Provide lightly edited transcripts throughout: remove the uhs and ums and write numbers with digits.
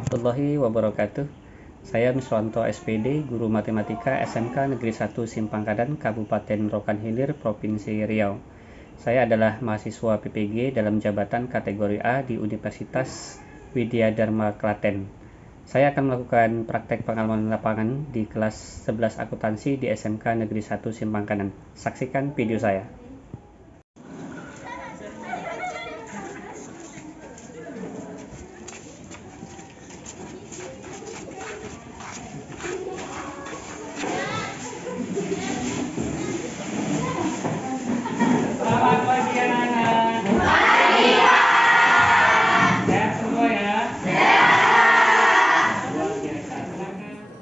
warahmatullahi wabarakatuh. Saya Miswanto SPD, Guru Matematika SMK Negeri 1 Simpangkadan, Kabupaten Rokan Hilir, Provinsi Riau. Saya adalah mahasiswa PPG dalam jabatan kategori A di Universitas Widya Dharma Klaten. Saya akan melakukan praktek pengalaman lapangan di kelas 11 akuntansi di SMK Negeri 1 Simpangkadan. Saksikan video saya. Selamat pagi anak-anak. Pagi Pak. Sehat semua ya. Sehat. Luar biasa.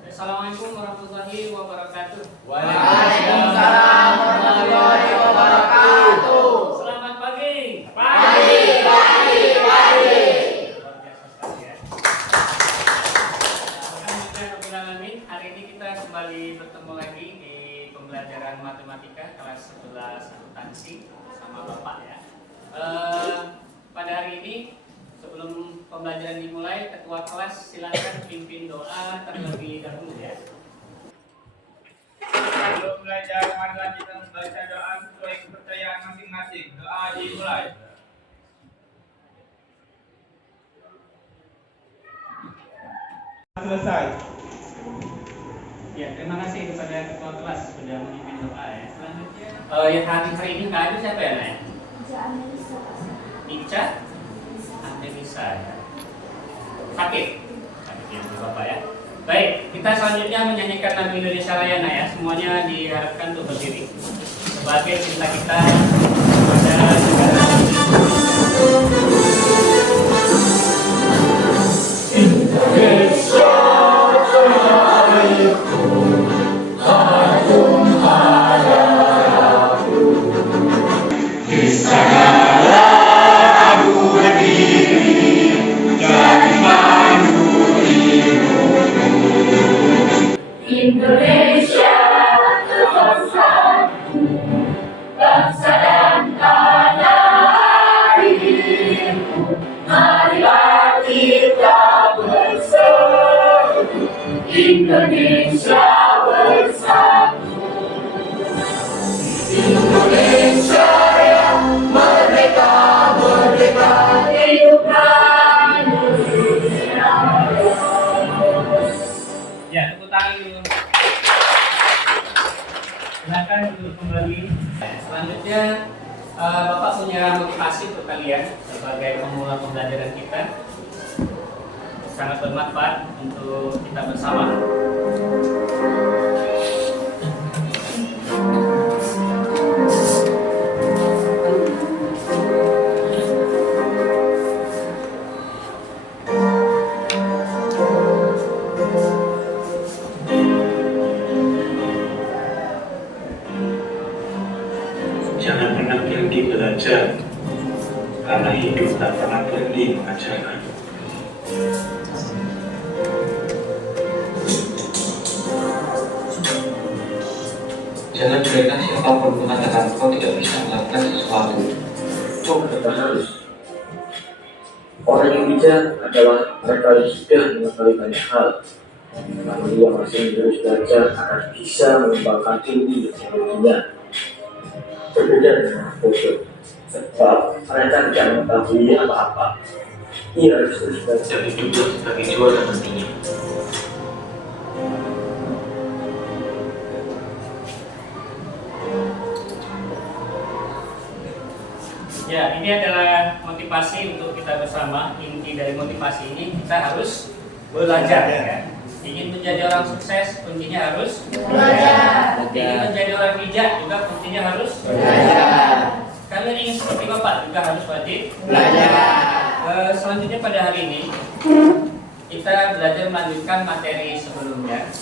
Assalamualaikum warahmatullahi wabarakatuh. Waalaikumsalam warahmatullahi wabarakatuh. Selamat pagi. Pagi, pagi, pagi. Luar biasa sekali ya. Alhamdulillah hari ini kita kembali bertemu lagi di pembelajaran matematika kelas 11 akuntansi sama Bapak ya. Pada hari ini sebelum pembelajaran dimulai, ketua kelas silakan pimpin doa terlebih dahulu ya. Sebelum belajar, marilah kita membaca doa sesuai kepercayaan masing-masing. Doa dimulai. Selesai. Ya, terima kasih kepada ketua kelas sudah memimpin doa ya. Selanjutnya, yang hari ini nggak ada siapa ya, Nay? Ica, Antenisa ya. Sakit ya Bapak ya. Baik, kita selanjutnya menyanyikan lagu Indonesia Raya Nay ya. Semuanya diharapkan untuk berdiri sebagai cinta kita kepada negara Indonesia terbaikku, agung harapku. Di sanalah aku berdiri, jadi mandirimu. Indonesia terbangsaku, bangsa dan tanah airku. Marilah kita bersatu, Indonesia bersatu. Indonesia yang merdeka, merdeka, hiduplah Indonesia. ya, tepuk tangan dulu. Silakan duduk kembali. Selanjutnya Bapak punya motivasi untuk kalian sebagai pemula pembelajaran kita. Sangat bermanfaat untuk kita bersama. Jangan pernah berhenti belajar, karena hidup tak pernah berhenti mengajarkan. Jangan biarkan siapapun mengatakan kau tidak bisa melakukan sesuatu. Kau tetap harus. Orang yang bijak adalah mereka yang sudah mengetahui banyak hal. Namun ia masih terus belajar agar bisa mengembangkan ilmu teknologinya. Berbeda dengan bodoh, sebab mereka tidak mengetahui apa-apa. Ia harus terus belajar. Dan hiduplah sebagai juara nantinya. Ya, ini adalah motivasi untuk kita bersama. Inti dari motivasi ini kita harus belajar ya. Ingin menjadi orang sukses, kuncinya harus belajar. Ingin menjadi orang bijak juga kuncinya harus belajar. Kalian ingin seperti Bapak juga harus wajib belajar. Selanjutnya pada hari ini kita belajar melanjutkan materi sebelumnya.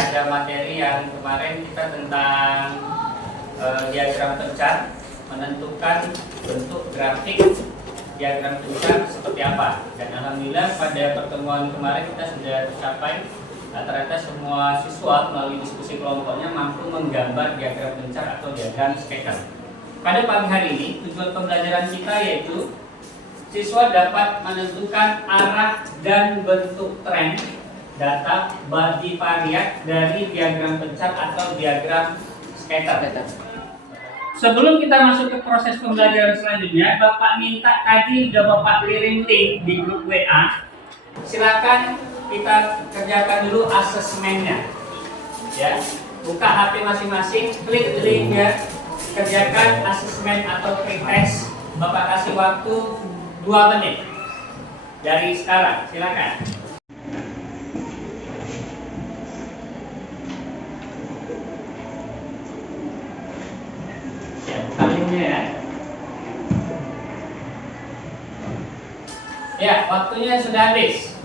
Ada materi yang kemarin kita tentang diagram pencar, menentukan bentuk grafik diagram pencar seperti apa. Dan alhamdulillah pada pertemuan kemarin kita sudah tercapai rata-rata semua siswa melalui diskusi kelompoknya mampu menggambar diagram pencar atau diagram skater. Pada pagi hari ini tujuan pembelajaran kita yaitu siswa dapat menentukan arah dan bentuk tren data bivariat dari diagram pencar atau diagram scatter. Sebelum kita masuk ke proses pembelajaran selanjutnya, Bapak minta tadi udah Bapak kirim link di grup WA. Silakan kita kerjakan dulu asesmennya. Ya, buka HP masing-masing, klik linknya, kerjakan asesmen atau pretest. Bapak kasih waktu 2 menit dari sekarang, silakan. Ya, kalinya ya. Ya, waktunya sudah habis.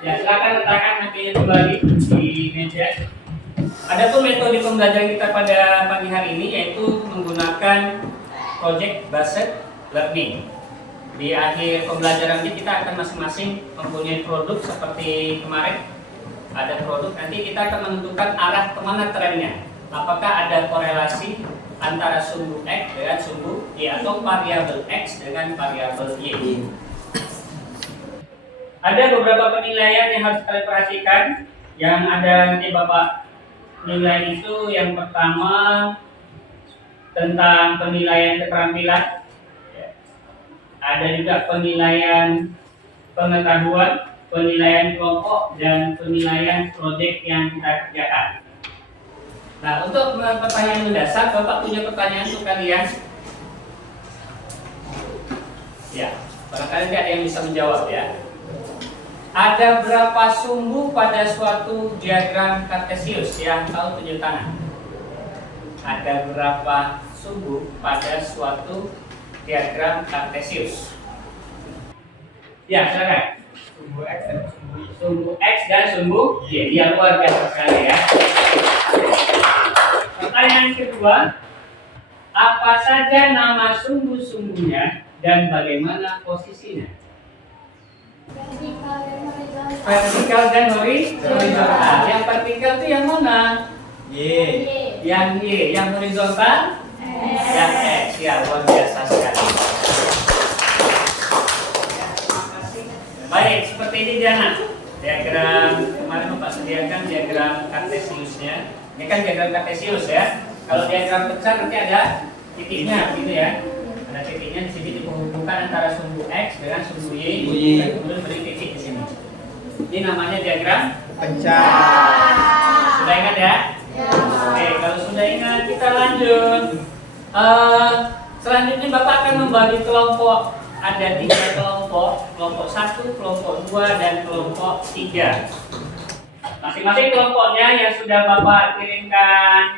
Ya, silakan letakkan HP-nya kembali di meja. Adapun metode pembelajaran kita pada pagi hari ini yaitu menggunakan project based learning. Di akhir pembelajaran ini kita akan masing-masing mempunyai produk seperti kemarin. Ada produk, nanti kita akan menentukan arah kemana trennya. Apakah ada korelasi antara sumbu X dengan sumbu Y atau variabel X dengan variabel Y. Ada beberapa penilaian yang harus kalian perhatikan. Yang ada nanti Bapak nilai itu yang pertama tentang penilaian keterampilan. Ada juga penilaian pengetahuan, penilaian kelompok, dan penilaian proyek yang kita kerjakan. Nah, untuk pertanyaan mendasar, Bapak punya pertanyaan untuk kalian? Ya, barangkali ada yang bisa menjawab ya. Ada berapa sumbu pada suatu diagram kartesius? Yang tahu tunjuk tangan. Ada berapa sumbu pada suatu diagram kartesius? Ya, silakan. Sumbu X dan sumbu Y. Sumbu X dan sumbu Y. Ya, luar biasa sekali ya. Pertanyaan kedua, apa saja nama sumbu-sumbunya dan bagaimana posisinya? Vertikal dan horizontal. Yang vertikal itu yang mana? Y. Yang Y. Yang horizontal? Yang X. Ya, luar biasa sekali. Baik, seperti ini Diana. Diagram kemarin Bapak sediakan diagram kartesiusnya. Ini kan diagram kartesius ya. Kalau diagram pencar nanti ada titiknya, gitu ya. Ada titiknya di sini dihubungkan antara sumbu X dengan sumbu Y, dan kemudian beri titik di sini. Ini namanya diagram Pencar. Sudah ingat ya? Oke, kalau sudah ingat kita lanjut. Selanjutnya Bapak akan membagi kelompok. Ada 3 kelompok, kelompok 1, kelompok 2, dan kelompok 3. Masing-masing kelompoknya yang sudah Bapak kirimkan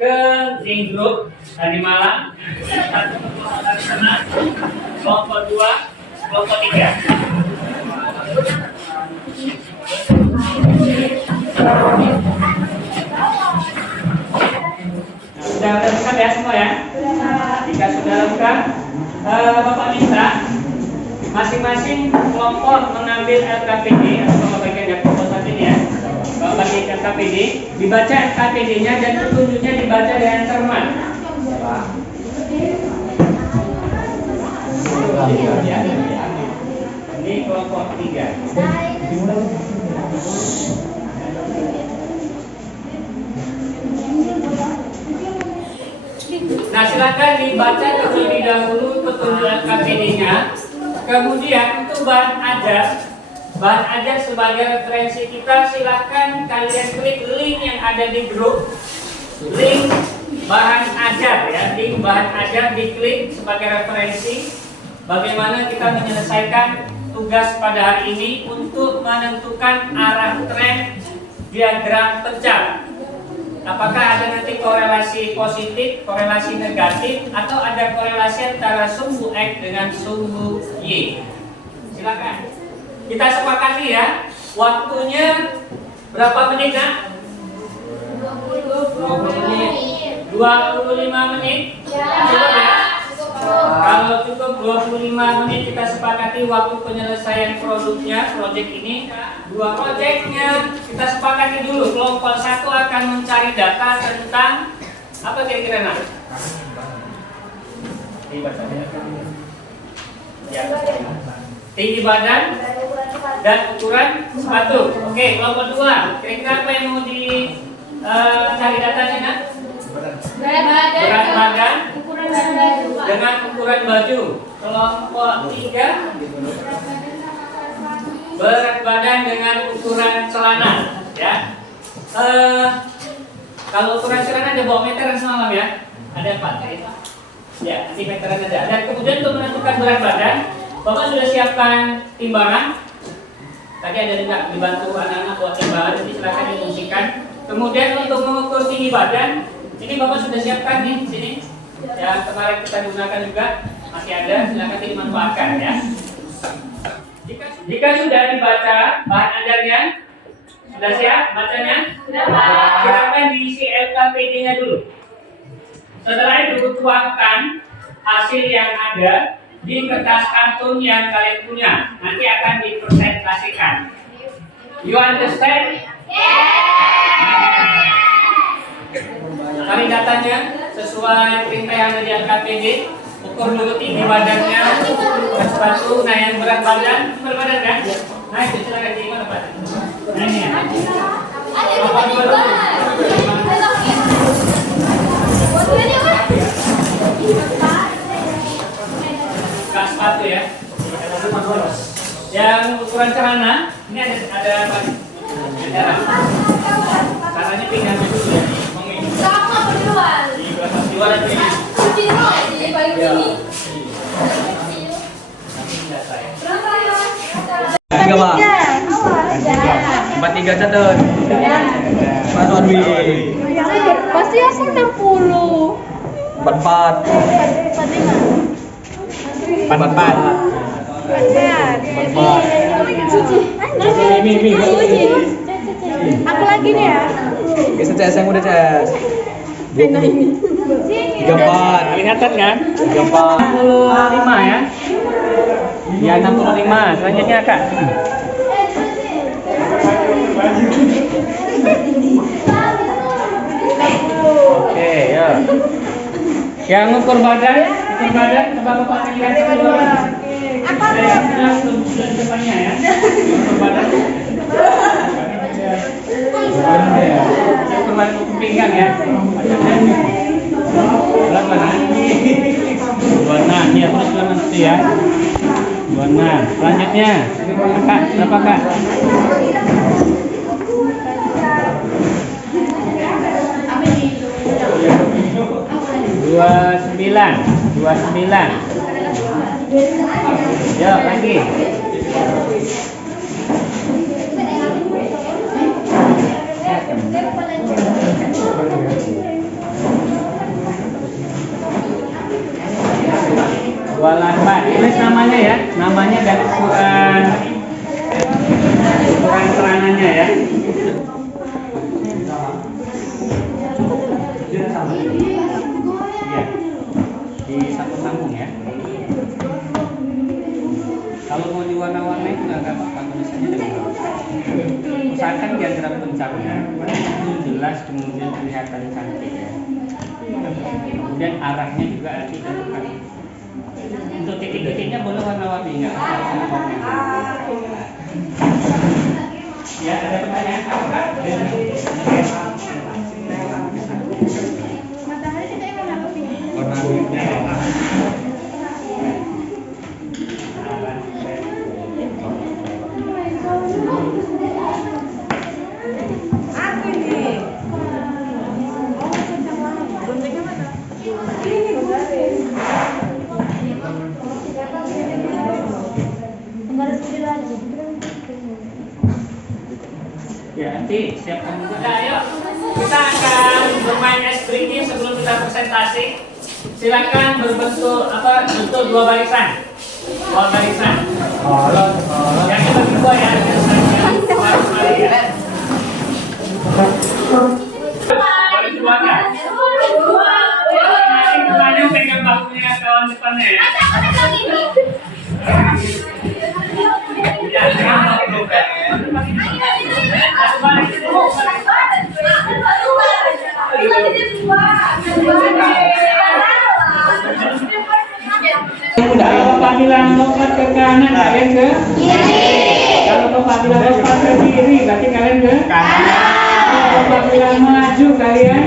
ke link grup tadi malam. Satu kelompok dari sana, kelompok 2, kelompok 3. Nah, sudah lengkap ya semua ya? Jika sudah lengkap, Bapak minta masing-masing kelompok mengambil LKPD atau pembagian dari kelompok satu ini ya. Bapak bagi LKPD, dibaca LKPD-nya dan petunjuknya dibaca dengan cermat. Ini kelompok 3. Nah, silakan dibaca terlebih dahulu petunjuk LKPD-nya. Kemudian untuk bahan ajar sebagai referensi kita, silakan kalian klik link yang ada di grup. Link bahan ajar ya, link bahan ajar diklik sebagai referensi. Bagaimana kita menyelesaikan tugas pada hari ini untuk menentukan arah tren diagram pencar. Apakah ada nanti korelasi positif, korelasi negatif, atau ada korelasi antara sumbu X dengan sumbu Y? Silakan. Kita sepakati ya. Waktunya berapa menit, Nak? 20 menit. 25 menit. Cukup ya? Kalau cukup 25 menit, kita sepakati waktu penyelesaian produknya, proyek ini. 2 proyeknya kita sepakati dulu. Kelompok 1 akan mencari data tentang apa kira-kira, Nak? Ya. Tinggi badan dan ukuran sepatu. Oke, kelompok 2. Kira-kira apa yang mau cari datanya, Nak? Berat badan dengan ukuran baju. Kelompok 3. Berat badan dengan ukuran celana, ya. Kalau ukuran celana ada bawa meteran semalam ya, ada 4 ya, nanti meteran ada. Dan kemudian untuk menentukan berat badan, Bapak sudah siapkan timbangan. Tadi ada juga dibantu anak-anak buat timbangan, jadi silakan difungsikan. Kemudian untuk mengukur tinggi badan, ini Bapak sudah siapkan nih sini. Ya, kemarin kita gunakan juga, masih ada, silakan dimanfaatkan ya. Jika sudah dibaca bahan ajarnya, sudah siap bacanya? Silakan diisi LKPD-nya dulu. Setelah itu tuangkan hasil yang ada di kertas kartun yang kalian punya. Nanti akan dipresentasikan. You understand? Cari datanya sesuai perintah yang ada di LKPD. Ukur dulu tinggi badannya, sepatu, nah yang berat badan, berat kan? Nah itu silakan di mana Pak? Nah ini ya. Kas sepatu ya. Yang ukuran celana, ini ada apa? Ada. Caranya pinggangnya dulu ya. Sama berdua. Jualan ini. Tiga Pak. 43 catat. Pak Rodwi. Pasti asal 60. 44. 44. Aku lagi nih ya. Geser CS yang udah CS. 34. Kelihatan kan? 34. 65 ya. Ya 65. Selanjutnya Kak. Oke, ya. Yang ukur badan, coba Bapak lihat dulu. Sudah depannya ya. Ukur badan. Ukur badan ukur pinggang ya. Berapa nah? 26 ya, terus nanti ya. 26. Selanjutnya, Kak, berapa Kak? 29. Ya, lagi. Tulis namanya ya, namanya dan ukuran celananya ya. Iya, disambung-sambung ya. Kalau mau diwarna-warnai itu nggak apa-apa, tulisannya dengan bagus. Usahakan diagram puncaknya itu jelas, kemudian kelihatan cantik ya. Kemudian arahnya juga ditentukan. Untuk titik-titiknya boleh warna-warni nggak? Ya, ada pertanyaan apa? Ya, nanti siapkan juga. Nah, yuk. Kita akan bermain es breaking sebelum kita presentasi. Silakan berbentuk bentuk 2 barisan. 2 barisan. Yang bagi 2 ya. Mari ya. Baris 2 kan? Nanti keduanya pegang bahunya kawan depannya ya. Bapak bilang lompat ke kanan, kalian ke kiri. Kalau Bapak bilang lompat ke kiri, berarti kalian ke kanan. Kalau Bapak bilang maju, kalian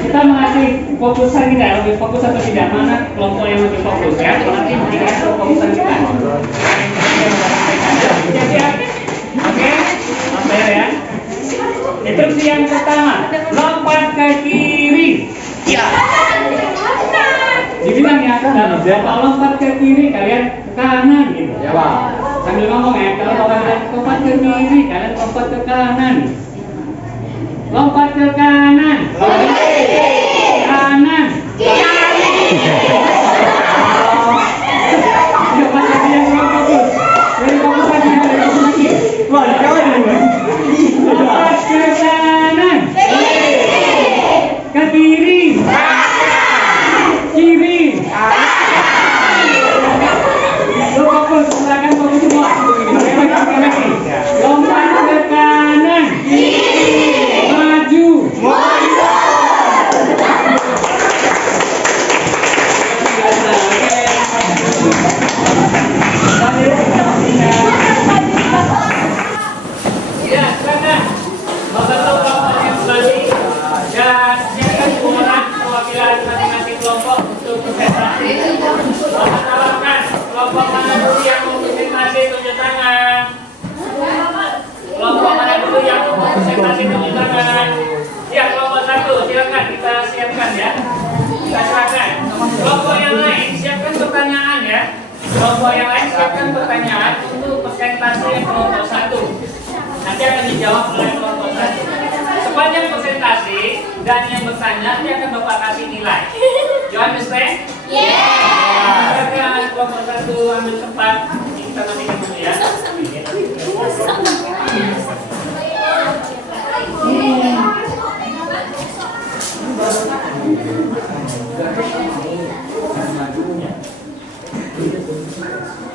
kita mengasih fokusan kita, lebih fokus atau tidak, mana kelompok yang lebih fokus ya, nanti mengingat fokusan kita. Oke, sampai ya. Instruksi yang pertama, lompat ke kiri. Ya. Dibilang ya, kalau lompat ke kiri kalian ke kanan gitu. Ya Pak. Sambil ngomong ya, kalau kalian lompat ke kiri, kalian lompat ke kanan. Lompat ke kanan. Kanan. Lompat ke yang kurang fokus. Dari fokus lagi, dari fokus lagi. Wah, kawan ini. Lompat ke kanan. Ke kiri. Kiri. Lu fokus, silakan fokus semua. Lompat ke kanan. Maju. Ya, silakan. Membentuk kelompok yang tadi dan siapkan orang perwakilan masing-masing kelompok untuk presentasi. Tawarkan kelompok mana dulu yang mau presentasi, tunjuk tangan. Kelompok mana dulu yang mau presentasi, tunjuk tangan. Ya, kelompok satu, silakan kita siapkan ya. Kita silakan. Kelompok yang lain siapkan pertanyaan ya. Kelompok yang lain siapkan pertanyaan untuk presentasi kelompok satu. Nanti akan dijawab oleh kelompok satu. Sepanjang presentasi dan yang bertanya dia akan Bapak kasih nilai. You understand? Yeah. Silakan kelompok satu ambil tempat. Ini kita matikan dulu ya.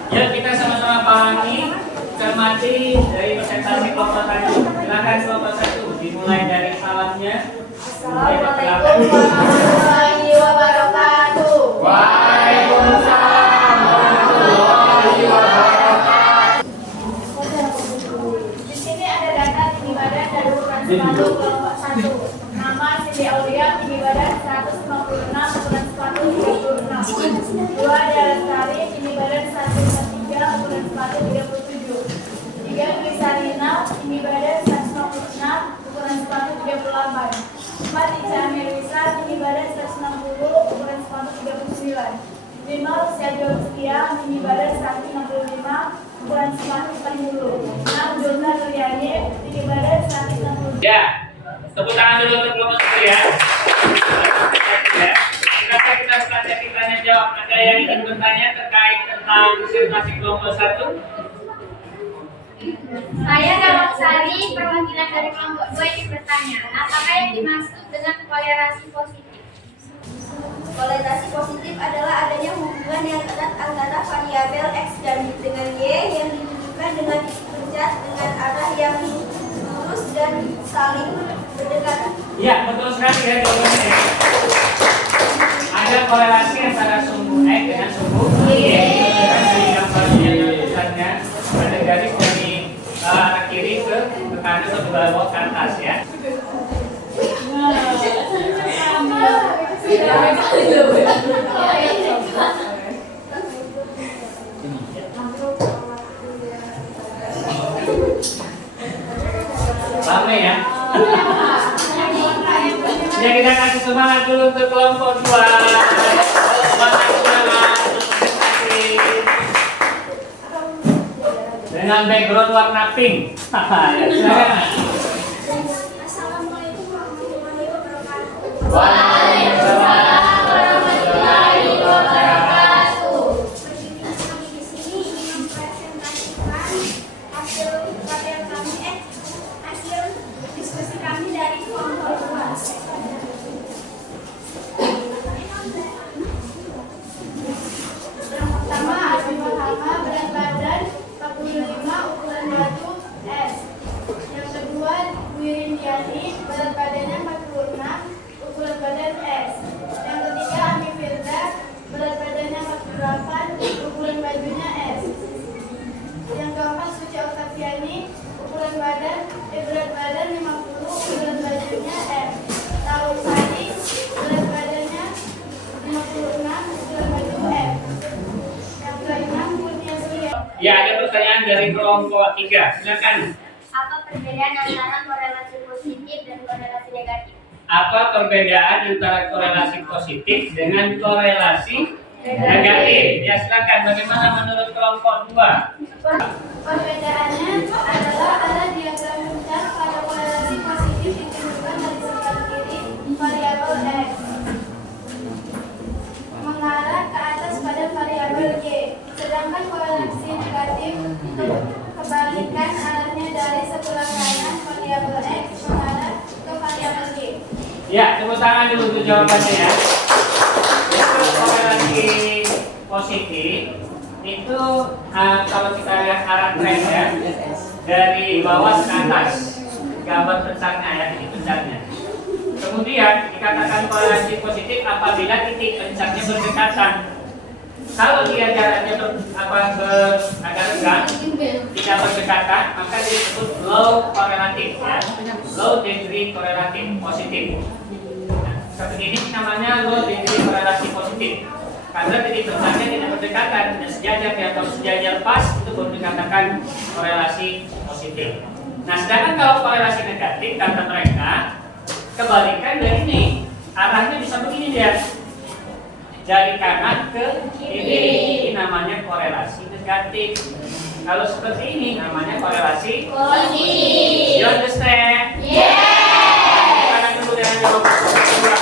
Yuk kita sama-sama pahami, cermati dari presentasi kelompok satu. Silakan kelompok satu dimulai dari salamnya. Assalamualaikum warahmatullahi wabarakatuh. Waalaikumsalam warahmatullahi wabarakatuh. Di sini ada data tinggi badan dan ukuran sepatu kelompok 1. Nama Siti Aulia, tinggi badan 156, ukuran sepatu 36. 2 Jalan Sari, tinggi badan 153, ukuran sepatu 37. 3 Dwi Sarina, tinggi badan 156, ukuran sepatu 38. 4 Ica Amirwisa, tinggi badan 160, ukuran sepatu 39. 5 Lucia Josia, tinggi badan 165, ukuran sepatu 40. 6 Jota Nuriani, tinggi badan 160. Ya, tepuk tangan dulu untuk kelompok satu ya. Ya. Kita tanya jawab. Ada yang ingin bertanya terkait tentang presentasi kelompok satu? Saya Nawang Sari, perwakilan dari kelompok 2 ingin bertanya, apakah yang dimaksud dengan kolerasi positif? Kolerasi positif adalah adanya hubungan yang erat antara variabel X dan dengan Y yang ditunjukkan dengan pencet dengan arah yang lurus dan saling berdekatan. Iya, betul sekali ya jawabannya. Ada korelasi antara sumbu X dengan sumbu Y. Dari gambarnya yang tulisannya ada garis dari arah kiri ke kanan atau ke bawah ke atas ya. Ramai ya. Ya kita kasih semangat dulu untuk kelompok 2. Semangat untuk presentasi. Dengan background warna pink. Ya, silakan. Assalamualaikum warahmatullahi wabarakatuh. Waalaikumsalam warahmatullahi wabarakatuh. Kami di sini ingin mempresentasikan hasil diskusi kami dari kelompok 2. Yang pertama Arfi Mahama, berat badan 45, ukuran baju S. Yang kedua dari kelompok 3. Silakan. Apa perbedaan antara korelasi positif dan korelasi negatif? Apa perbedaan antara korelasi positif dengan korelasi negatif? Ya, silakan. Bagaimana menurut kelompok 2? Perbedaannya adalah ada diagram puncak pada korelasi positif ditunjukkan dari sebelah kiri variabel X mengarah ke atas pada variabel Y, sedangkan korelasi negatif itu kebalikan arahnya dari sebelah kanan variabel X mengarah ke variabel Y. Ya, tepuk tangan dulu untuk jawabannya ya. Untuk korelasi positif itu kalau kita lihat arah tren ya, dari bawah ke atas, gambar pencaknya ya, titik pencaknya. Kemudian dikatakan korelasi positif apabila titik pencaknya berdekatan. Kalau dia jaraknya agak renggang, tidak berdekatan, maka disebut low korelatif ya, low degree korelatif positif. Nah, seperti ini namanya low degree korelasi positif. Karena titik pencaknya tidak berdekatan, tidak sejajar atau sejajar pas, itu baru dikatakan korelasi positif. Nah, sedangkan kalau korelasi negatif kata mereka kebalikan dari ini, arahnya bisa begini dia, dari kanan ke kiri, ini namanya korelasi negatif. Kalau seperti ini namanya korelasi positif. You understand? Karena dulu dengan jawaban kedua.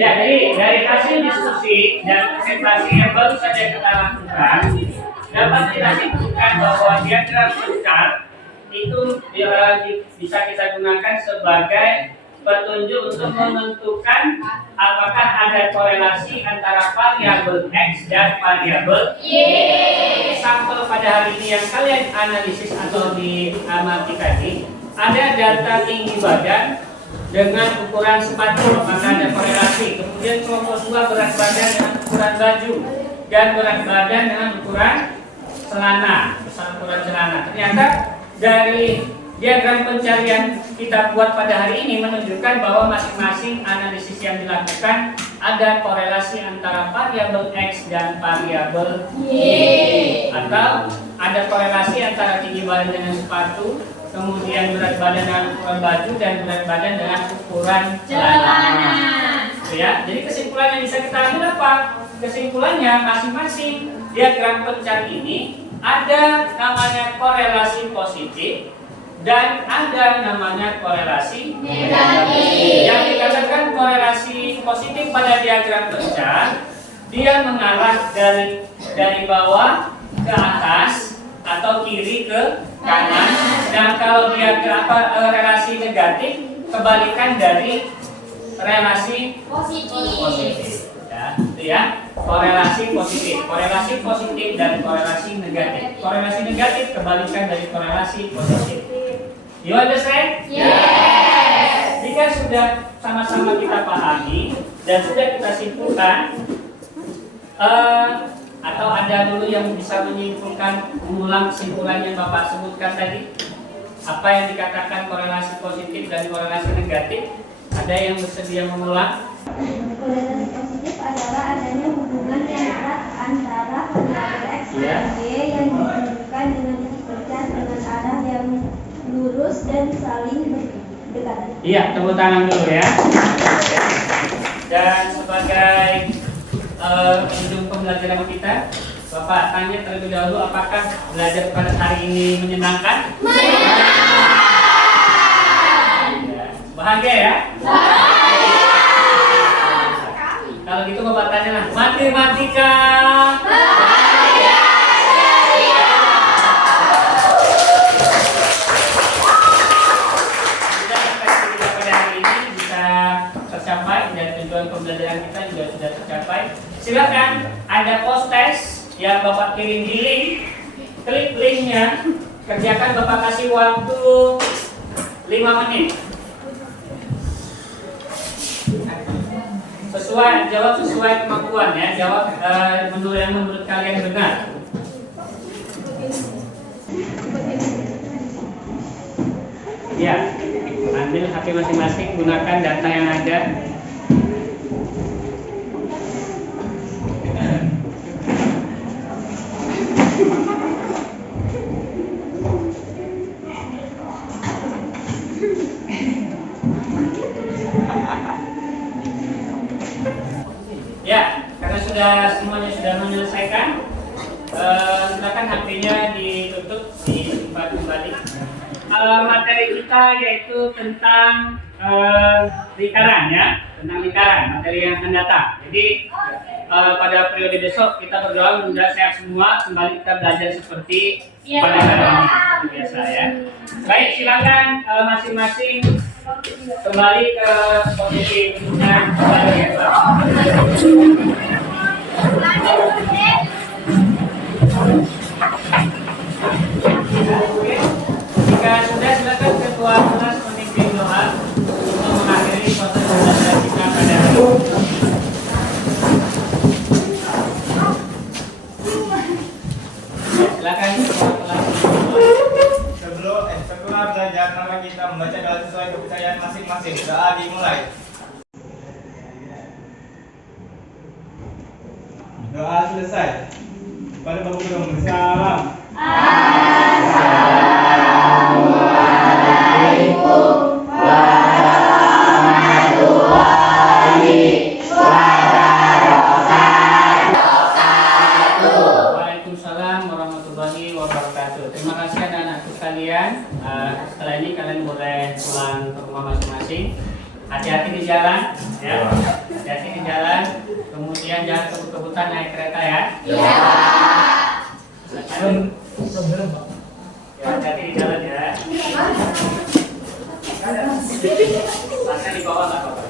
Ya, jadi dari hasil diskusi dan presentasi yang baru saja kita lakukan, dapat kita simpulkan bahwa diagram puncak itu bisa kita gunakan sebagai petunjuk untuk menentukan apakah ada korelasi antara variabel X dan variabel Y. Sampel pada hari ini yang kalian analisis atau diamati tadi, ada data tinggi badan dengan ukuran sepatu, maka ada korelasi. Kemudian kelompok 2 berat badan dengan ukuran baju dan berat badan dengan ukuran celana, ukuran celana. Ternyata dari diagram pencarian kita buat pada hari ini menunjukkan bahwa masing-masing analisis yang dilakukan ada korelasi antara variabel X dan variabel Y, atau ada korelasi antara tinggi badan dengan sepatu, kemudian berat badan dengan ukuran baju dan berat badan dengan ukuran celana. Ya, jadi kesimpulan yang bisa kita ambil apa? Kesimpulannya masing-masing diagram pencari ini ada namanya korelasi positif dan ada namanya korelasi negatif. Yang dikatakan korelasi positif pada diagram pencar, dia mengarah dari bawah ke atas atau kiri ke kanan. Dan kalau diagram relasi negatif, kebalikan dari relasi positif. Ya, itu ya. Korelasi positif dan korelasi negatif. Korelasi negatif kebalikan dari korelasi positif. You understand? Yes. Jika sudah sama-sama kita pahami dan sudah kita simpulkan, atau ada dulu yang bisa menyimpulkan, mengulang kesimpulan yang Bapak sebutkan tadi, apa yang dikatakan korelasi positif dan korelasi negatif? Ada yang bersedia mengulang? Korelasi positif adalah adanya hubungan yang erat antara variabel X dan Y yang ditunjukkan dengan titik pencar dengan arah yang lurus dan saling berdekatan. Iya, tepuk tangan dulu ya. Dan sebagai ujung pembelajaran kita, Bapak tanya terlebih dahulu, apakah belajar pada hari ini menyenangkan? Bahagia ya? Kalau gitu Bapak tanya lah, matematika tercapai dan tujuan pembelajaran kita juga sudah tercapai. Silakan, ada post test yang Bapak kirim di link, klik linknya, kerjakan. Bapak kasih waktu 5 menit. Jawab sesuai kemampuan ya, jawab menurut kalian benar. Ya, ambil HP masing-masing, gunakan data yang ada. semuanya sudah menyelesaikan, silakan HP-nya ditutup, disimpan kembali. Materi kita yaitu tentang lingkaran ya, tentang lingkaran, materi yang akan datang. Jadi pada periode besok kita berdoa mudah sehat semua, kembali kita belajar seperti pada hari ini biasa ya. Baik, silakan masing-masing kembali ke posisi duduknya kembali ya Pak. Jika sudah, silakan ketua kelas memimpin doa untuk mengakhiri proses belajar kita pada hari ini. Silakan ketua kelas. Setelah belajar nama kita membaca doa sesuai kepercayaan masing-masing. Doa dimulai. Doa selesai. Pada Bapak Guru, salam. Assalamualaikum warahmatullahi wabarakatuh. Waalaikumsalam warahmatullahi wabarakatuh. Terima kasih anak-anakku sekalian. Setelah ini kalian boleh pulang ke rumah masing-masing. Hati-hati di jalan, ya. Hati-hati di jalan. Kemudian jangan kebut-kebutan naik kereta ya. Iya. Hati-hati di jalan ya. Pasnya di bawah nggak apa-apa.